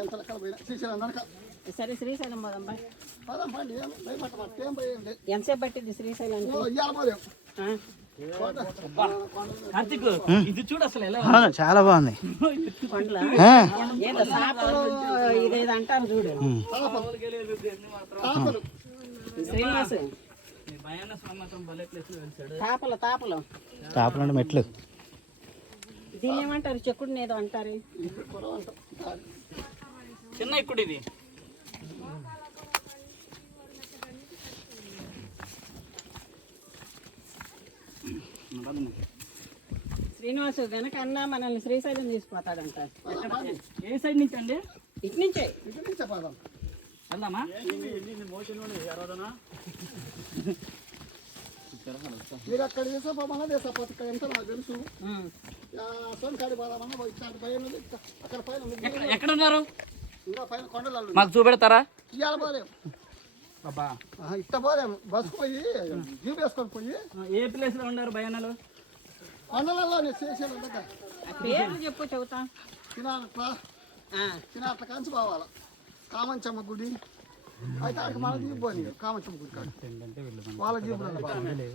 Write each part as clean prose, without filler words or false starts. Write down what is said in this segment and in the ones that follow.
ఎంత లెక్కలు పోయినా శ్రీశైలం కనుక. సరే శ్రీశైలం పోదాం బాయ్. పదం పండి భయపడమంటే ఏం పోయింది. ఎంతసేపు పట్టింది శ్రీశైలం? ఇవాళ పోలేం. ఇది చూడు అసలు ఎలా చాలా బాగుంది. ఇదేదో అంటారు చూడు శ్రీనివాస్. తాపలు తాపలు తాపలు అంటే మెట్లు. దీన్ని ఏమంటారు? చెక్కుడిని ఏదో అంటారు. చిన్న ఇప్పుడు ఇది శ్రీనివాసు గనక అన్న మనల్ని శ్రీశైలం తీసుకుపోతాడంట. ఏ సైడ్ నుంచి అండి? ఇటు నుంచే. వెళ్దామా? మీరు అక్కడ చేసామన్నా చేసాపోతే ఇక్కడ ఎంత నాకు తెలుసు. సోనకాడి పోదామన్నా అక్కడ పైన ఎక్కడ ఉన్నారు? ఇంకా పైన కొండలు మాకు చూపెడతారా? ఇవాళ పోలేము. ఇట్ట పోలేము. బస్సు పోయి జీప్ వేసుకొని పోయి. ఏ ప్లేస్ లో ఉన్నారు భయానాలు? కొండలలో శ్రీశైలం దగ్గర. పేర్లు చెప్పు చెబుతా. చిన్నట్ల కంచి పోవాలి. కామంచమ్మ గుడి అయితే అక్కడికి మన జీప్ పోయి కామంచమ్మ గుడి కాదు వాళ్ళ జీప్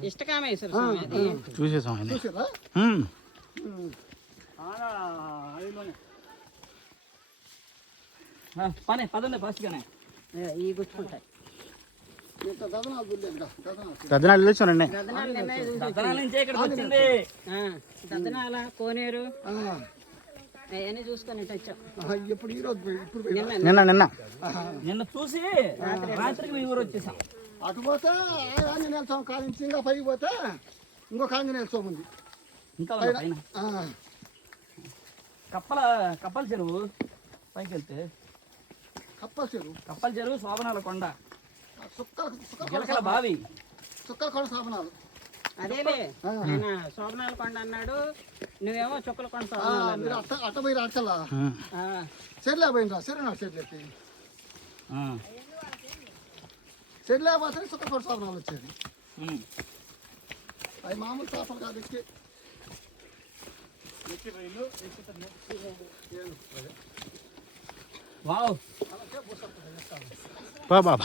ఇష్టకామేశ్వర స్వామి చూసేసాం. చూసారా? పనే పదండి ఫస్ట్ గానే ఈ గుచ్చుకుంటాయి. దర్శనాలు చూసానండి. దద్దనాల కోనేరు అవన్నీ చూసుకొని వచ్చాం. నిన్న నిన్న నిన్న చూసి రాత్రికి మీ ఊరు వచ్చేసాం. అటు పోతే ఆంజనేయ స్వామి కానించి ఇంకా పైకి పోతే ఇంకొక ఆంజనేయ స్వామి ఉంది. ఇంకా పైన కప్పల చెరువు పైకి వెళ్తే కప్పల చెరువు శోభనాల కొండ గిలకల బావి చుక్కల కొండ శోభనాలు. అదేలే ఆయన శోభనాల కొండ అన్నాడు, నువ్వేమో చుక్కల కొండ శోభనాలు. మీరు అట్ట పోయి రాకల్లా చెట్లే పోయినరా చెరువు చెట్లకి చెట్లే పోతే చుక్కల కొండ శోభనాలు వచ్చేది. అవి మామూలు చేపలు కాదు. వావ్ బాబా